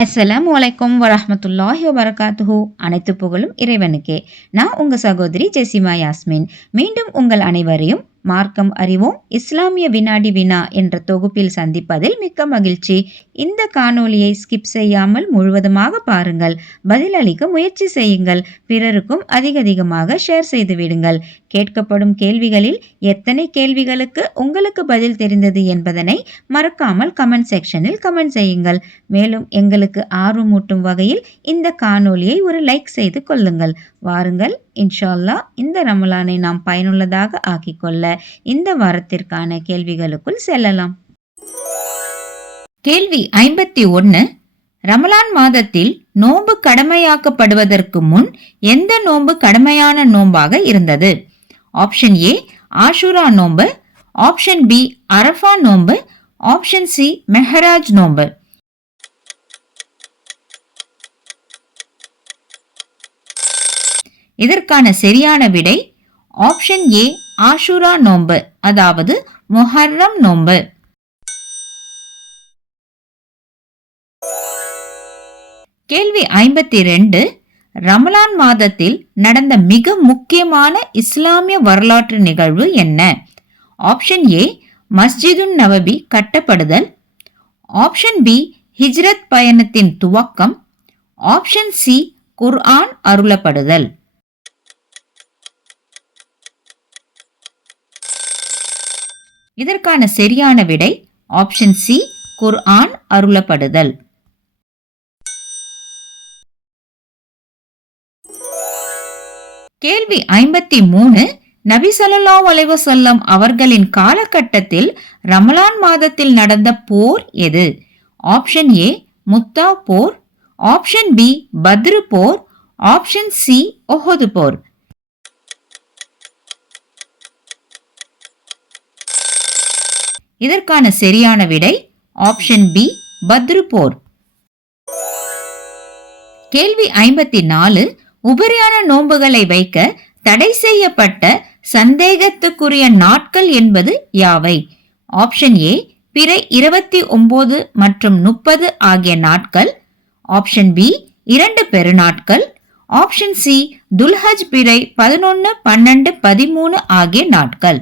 அஸ்லாம் வலைக்கம் வரமத்துல்லாஹி வபரகாத்துஹு. அனைத்து புகழும் இறைவனுக்கே. நான் உங்க சகோதரி ஜெசிமா யாஸ்மின். மீண்டும் உங்கள் அனைவரையும் மார்க்கம் அறிவோம். இஸ்லாமிய வினாடி வினா என்ற தொகுப்பில் சந்திப்பதில் மிக்க மகிழ்ச்சி. இந்த காணொலியை ஸ்கிப் செய்யாமல் முழுவதுமாக பாருங்கள். பதிலளிக்க முயற்சி செய்யுங்கள். பிறருக்கும் அதிக அதிகமாக ஷேர் செய்து விடுங்கள். கேட்கப்படும் கேள்விகளில் எத்தனை கேள்விகளுக்கு உங்களுக்கு பதில் தெரிந்தது என்பதனை மறக்காமல் கமெண்ட் செக்ஷனில் கமெண்ட் செய்யுங்கள். மேலும் எங்களுக்கு ஆர்வமூட்டும் வகையில் இந்த காணொலியை ஒரு லைக் செய்து கொள்ளுங்கள். வாருங்கள். இன்ஷா இந்த ரமலானை நாம் பயனுள்ளதாக ஆக்கிக்கொள்ள இந்த வாரத்திற்கான கேள்விகளுக்குள் செல்லலாம். கேள்வி ஐம்பத்தி ஒன்று ரமலான் மாதத்தில் நோன்பு கடமையாக்கப்படுவதற்கு முன் எந்த நோன்பு கடமையான நோன்பாக இருந்தது? ஆப்ஷன் ஏ ஆஷுரா நோன்பு. ஆப்ஷன் பி அரஃபா நோன்பு. ஆப்ஷன் சி மெஹராஜ் நோன்பு. இதற்கான சரியான விடை ஆப்ஷன் ஏ ஆஷுரா நோன்பு அதாவது முஹர்ரம் நோன்பு. கேள்வி ஐம்பத்தி ரெண்டு ரமலான் மாதத்தில் நடந்த மிக முக்கியமான இஸ்லாமிய வரலாற்று நிகழ்வு என்ன? ஆப்ஷன் ஏ மஸ்ஜிதுன் நவபி கட்டப்படுதல். ஆப்ஷன் பி ஹிஜ்ரத் பயணத்தின் துவக்கம். ஆப்ஷன் சி குர்ஆன் அருளப்படுதல். இதற்கான சரியான விடை ஆப்ஷன் சி குர்ஆன் அருளப்படுதல். கேள்வி ஐம்பத்தி மூணு நபி ஸல்லல்லாஹு அவர்களின் காலகட்டத்தில் ரமலான் மாதத்தில் நடந்த போர் எது? ஆப்ஷன் ஏ முத்தா போர் ஆப்ஷன் பி பத்ரு போர் ஆப்ஷன் சி ஒஹது போர். இதற்கான சரியான விடை ஆப்ஷன் பி பத்ரு போர் கேள்வி ஐம்பத்தி நாலு உபரியான நோன்புகளை வைக்க தடை செய்யப்பட்ட சந்தேகத்துக்குரிய நாட்கள் என்பது யாவை? ஆப்ஷன் ஏ பிறை இருபத்தி ஒன்பது மற்றும் முப்பது ஆகிய நாட்கள். ஆப்ஷன் பி இரண்டு பெருநாட்கள். ஆப்ஷன் சி துல்ஹஜ் பிறை பதினொன்று பன்னெண்டு பதிமூணு ஆகிய நாட்கள்.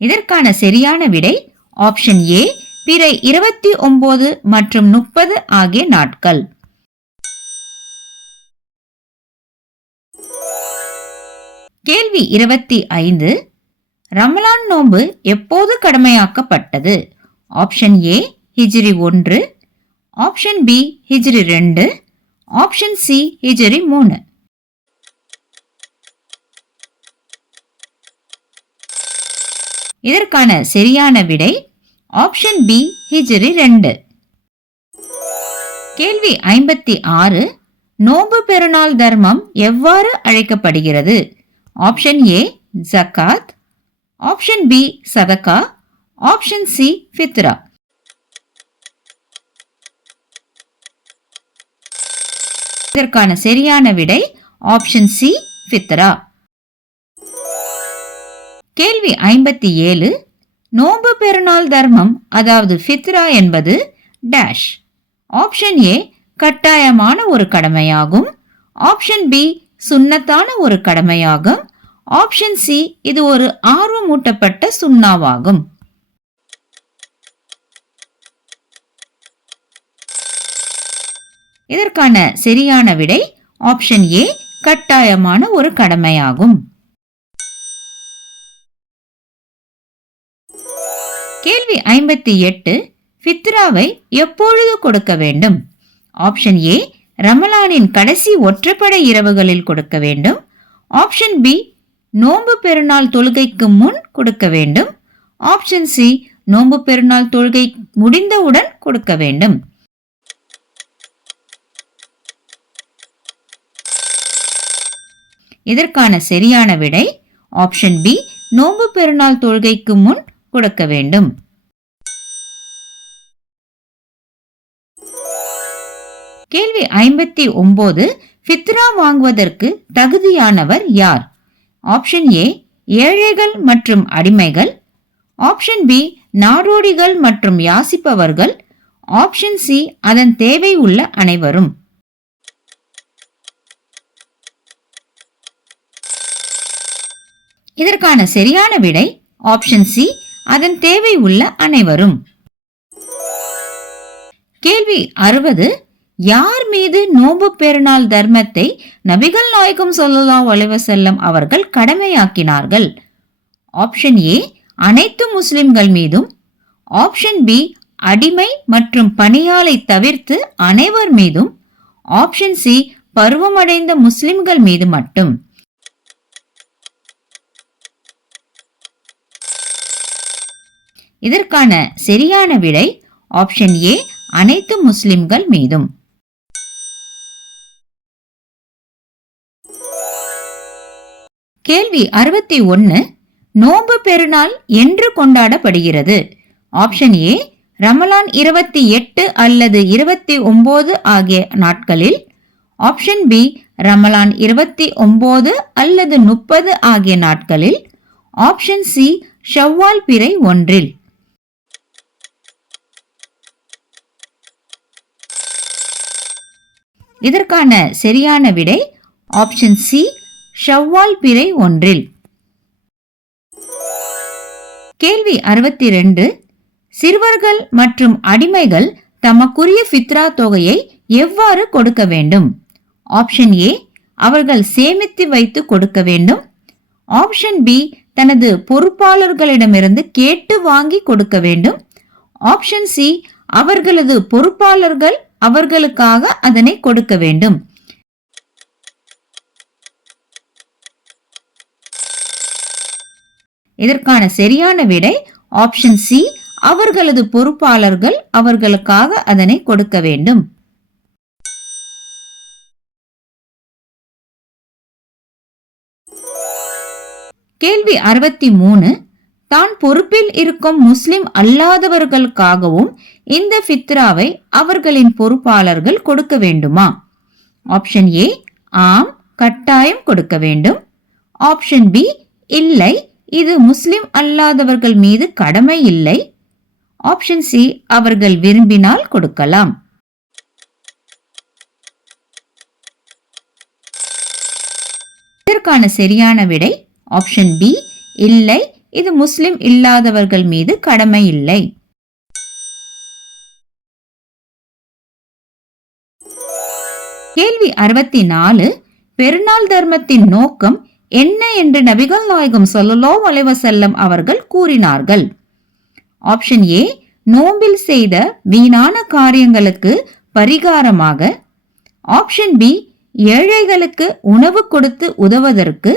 இதற்கான சரியான விடை ஆப்ஷன் ஏ பிற இருபத்தி ஒன்பது மற்றும் முப்பது ஆகிய நாட்கள். கேள்வி இருபத்தி ஐந்து ரமலான் நோன்பு எப்போது கடமையாக்கப்பட்டது? ஆப்ஷன் ஏ ஹிஜ்ரி ஒன்று. ஆப்ஷன் பி ஹிஜ்ரி ரெண்டு. ஆப்ஷன் சி ஹிஜ்ரி மூணு. இதற்கான சரியான விடை ஆப்ஷன் பி ஹிஜரி ரெண்டு. கேள்வி ஐம்பத்தி ஆறு நோன்பு பெருநாள் தர்மம் எவ்வாறு அழைக்கப்படுகிறது? ஆப்ஷன் ஏ ஜக்காத் ஆப்ஷன் பி சதகா ஆப்ஷன் சி ஃபித்ரா இதற்கான சரியான விடை ஆப்ஷன் சி ஃபித்ரா கேள்வி ஐம்பத்தி ஏழு நோன்பு பெருநாள் தர்மம் அதாவது ஃபித்ரா என்பது டேஷ் ஆப்ஷன் ஏ கட்டாயமான ஒரு கடமையாகும். ஆப்ஷன் பி சுண்ணத்தான ஒரு கடமையாகும். ஆப்ஷன் சி இது ஒரு ஆர்வமூட்டப்பட்ட சுண்ணாவாகும். இதற்கான சரியான விடை ஆப்ஷன் ஏ கட்டாயமான ஒரு கடமையாகும். கேள்வி ஐம்பத்தி எட்டு ஃபித்ராவை எப்பொழுது கொடுக்க வேண்டும்? ஆப்ஷன் ஏ ரமலானின் கடைசி ஒற்றைப்படை இரவுகளில் கொடுக்க வேண்டும். ஆப்ஷன் பி நோன்பு பெருநாள் தொழுகைக்கு முன் கொடுக்க வேண்டும். ஆப்ஷன் சி நோன்பு பெருநாள் தொழுகை முடிந்தவுடன் கொடுக்க வேண்டும். இதற்கான சரியான விடை ஆப்ஷன் பி நோன்பு பெருநாள் தொழுகைக்கு முன் கொடுக்க வேண்டும். கேள்வி ஐம்பத்தி ஒன்பது ஃபித்ரா வாங்குவதற்கு தகுதியானவர் யார்? ஆப்ஷன் ஏ ஏழைகள் மற்றும் அடிமைகள். ஆப்ஷன் பி நாடோடிகள் மற்றும் யாசிப்பவர்கள். ஆப்ஷன் சி அதன் தேவை உள்ள அனைவரும். இதற்கான சரியான விடை ஆப்ஷன் சி அதன் தேவை உள்ள அனைவரும். கேள்வி அறுபது யார் மீது நோன்பு பெருநாள் தர்மத்தை நபிகள் நாயகம் சொல்லலா அலைஹி செல்லம் அவர்கள் கடமையாக்கினார்கள்? ஆப்ஷன் ஏ அனைத்து முஸ்லிம்கள் மீதும். ஆப்ஷன் பி அடிமை மற்றும் பணியாளை தவிர்த்து அனைவர் மீதும். ஆப்ஷன் சி பருவமடைந்த முஸ்லிம்கள் மீது மட்டும். இதற்கான சரியான விடை ஆப்ஷன் ஏ அனைத்து முஸ்லிம்கள் மீதும். கேள்வி அறுபத்தி ஒன்னு நோன்பு பெருநாள் என்று கொண்டாடப்படுகிறது. ஆப்ஷன் ஏ ரமலான் இருபத்தி எட்டு அல்லது இருபத்தி ஒன்பது ஆகிய நாட்களில். ஆப்ஷன் பி ரமலான் இருபத்தி ஒன்பது அல்லது முப்பது ஆகிய நாட்களில். ஆப்ஷன் சி ஷவ்வால் பிறை ஒன்றில். இதற்கான சரியான விடை ஆப்ஷன் சி ஷவ்வால் பிறை ஒன்றில். கேள்வி அறுபத்தி ரெண்டு சிறுவர்கள் மற்றும் அடிமைகள் தமக்குரிய ஃபித்ரா தொகையை எவ்வாறு கொடுக்க வேண்டும்? ஆப்ஷன் ஏ அவர்கள் சேமித்து வைத்து கொடுக்க வேண்டும். ஆப்ஷன் பி தனது பொறுப்பாளர்களிடமிருந்து கேட்டு வாங்கி கொடுக்க வேண்டும். ஆப்ஷன் சி அவர்களது பொறுப்பாளர்கள் அவர்களுக்காக அதனை கொடுக்க வேண்டும். இதற்கான சரியான விடை ஆப்ஷன் சி அவர்களது பொறுப்பாளர்கள் அவர்களுக்காக அதனை கொடுக்க வேண்டும். கேள்வி அறுபத்தி மூணு தான் பொறுப்பில் இருக்கும் முஸ்லிம் அல்லாதவர்களுக்காகவும் இந்த ஃபித்ராவை அவர்களின் பொறுப்பாளர்கள் கொடுக்க வேண்டுமா? ஆப்ஷன் ஏ ஆம் கட்டாயம் கொடுக்க வேண்டும். ஆப்ஷன் பி இல்லை இது முஸ்லிம் அல்லாதவர்கள் மீது கடமை இல்லை. ஆப்ஷன் சி அவர்கள் விரும்பினால் கொடுக்கலாம். இதற்கான சரியான விடை ஆப்ஷன் பி இல்லை இது முஸ்லிம் இல்லாதவர்கள் மீது கடமை இல்லை. கேள்வி அறுபத்தி நாலு பெருநாள் தர்மத்தின் நோக்கம் என்ன என்று நபிகள் நாயகம் சொல்லலோ வலைவசல்லம் அவர்கள் கூறினார்கள். ஆப்ஷன் ஏ நோம்பில் செய்த வீணான காரியங்களுக்கு பரிகாரமாக. ஆப்ஷன் பி ஏழைகளுக்கு உணவு கொடுத்து உதவதற்கு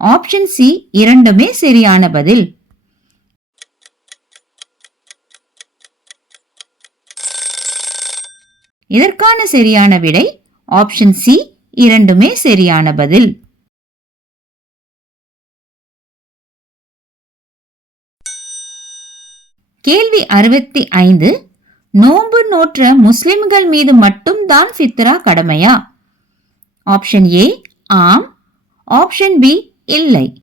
ஆப்ஷன் சி இரண்டுமே சரியான பதில். இதற்கான சரியான விடை ஆப்ஷன் சி இரண்டுமே சரியான பதில். கேள்வி அறுபத்தி ஐந்து. நோன்பு நோற்ற முஸ்லிம்கள் மீது மட்டும்தான் ஃபித்ரா கடமையா? ஆப்ஷன் ஏ ஆம். ஆப்ஷன் பி இல்லை.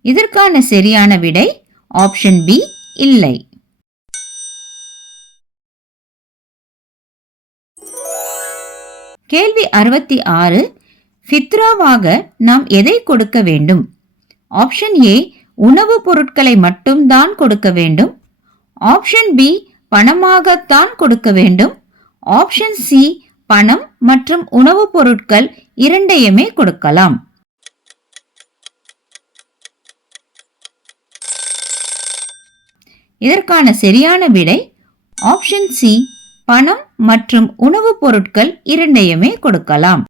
இதற்கான சரியான விடை ஆப்ஷன் பி இல்லை. கேள்வி அறுபத்தி ஆறு ஃபித்ராவாக நாம் எதை கொடுக்க வேண்டும்? ஆப்ஷன் ஏ உணவுப் பொருட்களை மட்டும்தான் கொடுக்க வேண்டும். ஆப்ஷன் பி பணமாகத்தான் கொடுக்க வேண்டும். ஆப்ஷன் சி பணம் மற்றும் உணவுப் பொருட்கள் இரண்டையுமே கொடுக்கலாம். இதற்கான சரியான விடை ஆப்ஷன் சி பணம் மற்றும் உணவுப் பொருட்கள் இரண்டையுமே கொடுக்கலாம்.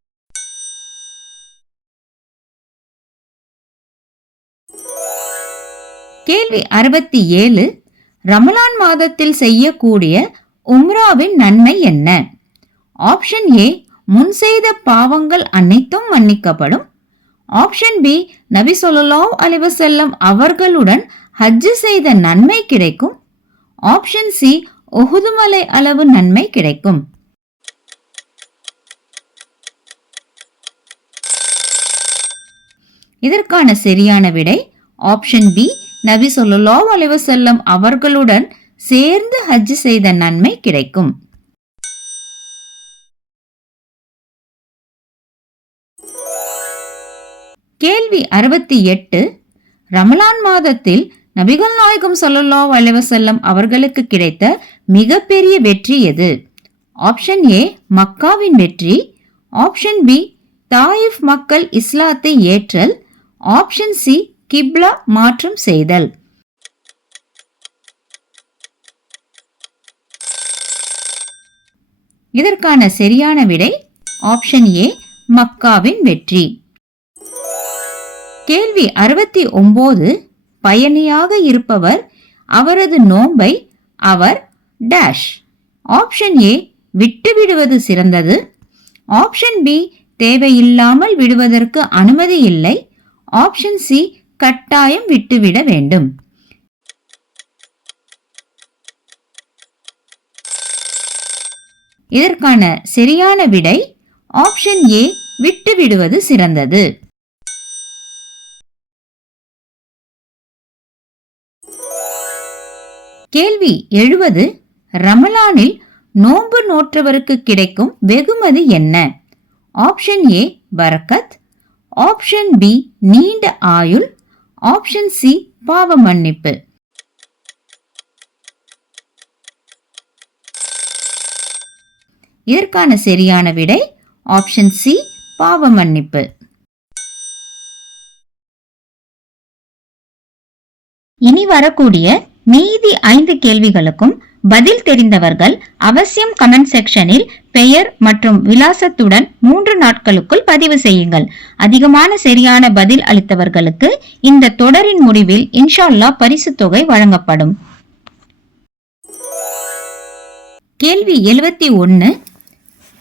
கேள்வி அறுபத்தி ஏழு ரமலான் மாதத்தில் செய்யக்கூடிய உம்ராவின் நன்மை என்ன? ஆப்ஷன் ஏ முன் செய்த பாவங்கள் அனைத்தும் மன்னிக்கப்படும். ஆப்ஷன் பி நபி ஸல்லல்லாஹு அலைஹி வஸல்லம் அவர்களுடன் ஹஜ்ஜு செய்த நன்மை கிடைக்கும். ஆப்ஷன் சி ஒகுதுமலை அளவு நன்மை கிடைக்கும். இதற்கான சரியான விடை ஆப்ஷன் பி நபி ஸல்லல்லாஹு அலைஹி வஸல்லம் அவர்களுடன் சேர்ந்து ஹஜ்ஜு செய்த நன்மை கிடைக்கும். கேள்வி அறுபத்தி எட்டு ரமலான் மாதத்தில் நபிகள் நாயகம் சொல்லல்லா அலைவசல்லம் அவர்களுக்கு கிடைத்த மிகப்பெரிய வெற்றி எது? ஆப்ஷன் ஏ மக்காவின் வெற்றி. ஆப்ஷன் பி தாயிஃப் மக்கள் இஸ்லாத்தை ஏற்றல். ஆப்ஷன் சி கிப்லா மாற்றம் செய்தல். இதற்கான சரியான விடை ஆப்ஷன் ஏ மக்காவின் வெற்றி. கேள்வி அறுபத்தி ஒன்பது பயணியாக இருப்பவர் அவரது நோன்பை அவர் டேஷ் ஆப்ஷன் ஏ விட்டு விடுவது சிறந்தது. ஆப்ஷன் பி தேவையில்லாமல் விடுவதற்கு அனுமதி இல்லை. ஆப்ஷன் சி கட்டாயம் விட்டுவிட வேண்டும். இதற்கான சரியான விடை ஆப்ஷன் ஏ விட்டு விடுவது சிறந்தது. கேள்வி எழுவது ரமலானில் நோன்பு நோற்றவருக்கு கிடைக்கும் வெகுமதி என்ன? ஆப்ஷன் ஏ பரக்கத் ஆப்ஷன் பி நீண்ட ஆயுள். ஆப்ஷன் சி பாவ மன்னிப்பு. இதற்கான சரியான விடை ஆப்ஷன் சி பாவ மன்னிப்பு. இனி வரக்கூடிய மீதி ஐந்து கேள்விகளுக்கும் பதில் தெரிந்தவர்கள் அவசியம் கமெண்ட் செக்ஷனில் பெயர் மற்றும் விலாசத்துடன் மூன்று நாட்களுக்குள் பதிவு செய்யுங்கள். அதிகமான சரியான பதில் அளித்தவர்களுக்கு இந்த தொடரின் முடிவில் இன்ஷால்லா பரிசு தொகை வழங்கப்படும். கேள்வி எழுபத்தி ஒன்று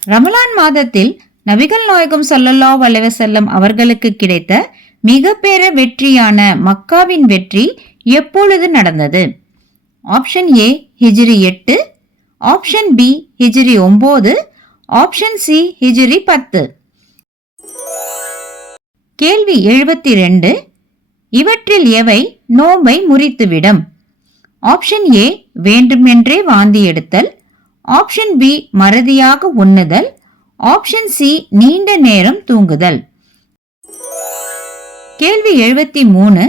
ரமலான் மாதத்தில் நபிகள் நாயகம் சல்லல்லா அலைஹி அவர்களுக்கு கிடைத்த மிக வெற்றியான மக்காவின் வெற்றி எப்பொழுது நடந்தது? ஆப்ஷன் ஏ ஹிஜ்ரி எட்டு. ஆப்ஷன் பி ஹிஜ்ரி ஒன்பது ஆப்ஷன் சி ஹிஜ்ரி பத்து. கேள்வி எழுபத்தி ரெண்டு இவற்றில் எவை நோன்பை முறித்துவிடும்? ஆப்ஷன் ஏ வேண்டுமென்றே வாந்தி எடுத்தல். ஆப்ஷன் பி மறதியாக உண்ணுதல். ஆப்ஷன் சி நீண்ட நேரம் தூங்குதல். கேள்வி எழுபத்தி மூணு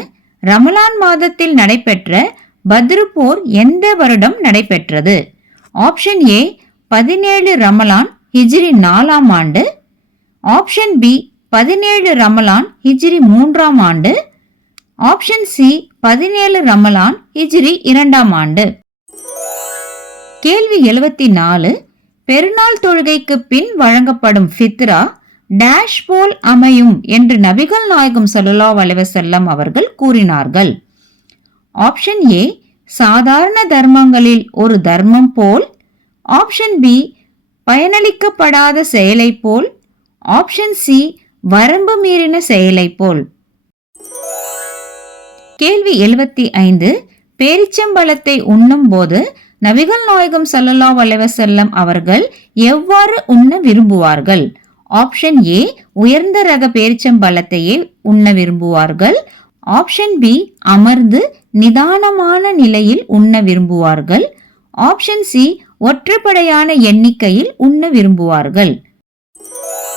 ரமலான் மாதத்தில் நடைபெற்ற பத்ரு போர் எந்த வருடம் நடைபெற்றது? ஆப்ஷன் ஏ பதினேழு ரமலான் ஹிஜ்ரி நாலாம் ஆண்டு. ஆப்ஷன் பி பதினேழு ரமலான் ஹிஜ்ரி மூன்றாம் ஆண்டு. ஆப்ஷன் சி பதினேழு ரமலான் ஹிஜ்ரி இரண்டாம் ஆண்டு. கேள்வி எழுபத்தி நாலு பெருநாள் தொழுகைக்கு பின் வழங்கப்படும் ஃபித்ரா டேஷ் போல் அமையும் என்று நபிகள் நாயகம் ஸல்லல்லாஹு அலைஹி செல்லம் அவர்கள் கூறினார்கள். ஆப்ஷன் ஏ சாதாரண தர்மங்களில் ஒரு தர்மம் போல் ஆப்ஷன் பி பயனளிக்கப்படாத செயலை போல் ஆப்ஷன் சி வரம்பு மீறின செயலை போல். கேள்வி எழுபத்தி ஐந்து பேரிச்சம்பழத்தை உண்ணும் போது நபிகள் நாயகம் ஸல்லல்லாஹு அலைஹி செல்லம் அவர்கள் எவ்வாறு உண்ண விரும்புவார்கள்? ஆப்ஷன் ஏ உயர்ந்த ரக பேரிச்சம்பழத்தையே உண்ண விரும்புவார்கள். ஆப்ஷன் பி அமர்ந்து நிதானமான நிலையில் உண்ண விரும்புவார்கள். ஆப்ஷன் சி ஒற்றப்படையான எண்ணிக்கையில் உண்ண விரும்புவார்கள்.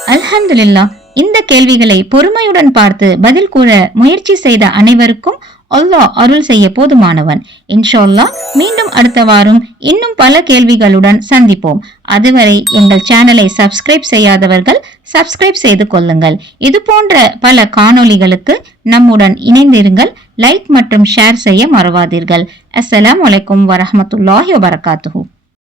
அல்ஹம்துலில்லாஹ். இந்த கேள்விகளை பொறுமையுடன் பார்த்து பதில் கூற முயற்சி செய்த அனைவருக்கும் அல்லாஹ் அருள் செய்ய போதுமானவன். இன்ஷா மீண்டும் அடுத்த வாரம் இன்னும் பல கேள்விகளுடன் சந்திப்போம். அதுவரை எங்கள் சேனலை சப்ஸ்கிரைப் செய்யாதவர்கள் சப்ஸ்கிரைப் செய்து கொள்ளுங்கள். இது போன்ற பல காணொளிகளுக்கு நம்முடன் இணைந்திருங்கள். லைக் மற்றும் ஷேர் செய்ய மறவாதீர்கள். அஸ்ஸலாம் அலைக்கும் வரமத்துல்லாஹி வபரகாத்துஹு.